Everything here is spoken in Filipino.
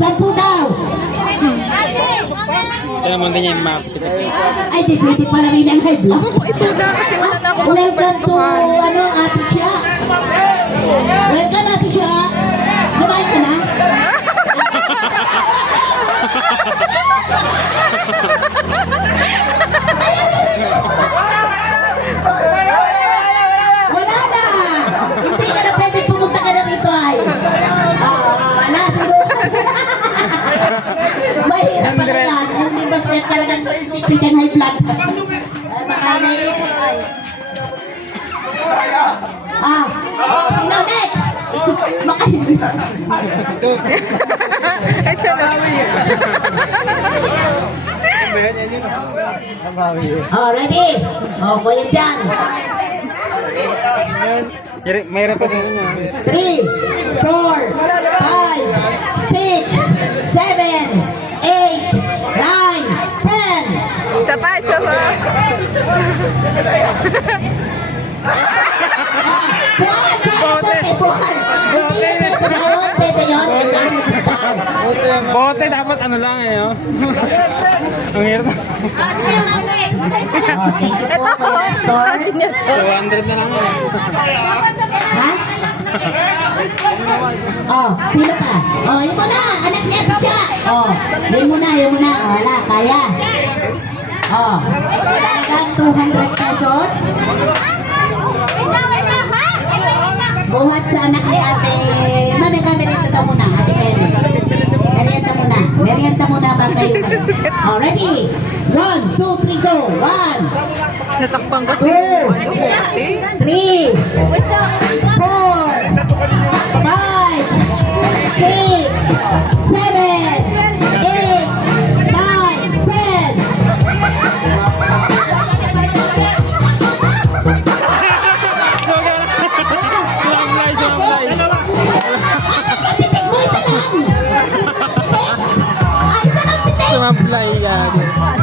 10 daw. Kaya mo ganyan yung map. Ay, di pwede pala rin ang high block. Ito na kasi wala na ako Welcome to, Ate Chia. Welcome, Ate Chia. Kumain ka na? Wala na! Hindi ka na pwede pumunta ka na rito ay. Wala, siguro. Mahirap pala yan. Hindi ba siya talaga sa ipitan high blood? Baka naiipit ay. Sino next? Ay, siya na. Ready? Kuya dyan. Mayroon pa din yun. 3, 4, 5, 6, 7, 8, 9, 10. Isa pa, isa pa. Pwede yun. Bote dapat ano lang eh. Oh. Ang hirap. Ito, sa akin yan to. 200 na lang eh. Ha? Sino pa? Yun mo na, anak niya siya. Yun mo na. Wala, kaya. Talagang 200 pesos. Buhat sa anak ni ate. Merienda daw muna, ate Penny. Merienda muna ba kayo? Ready? 1, 2, 3, go. 1, Natakpan kasi 2, yung ano, 3,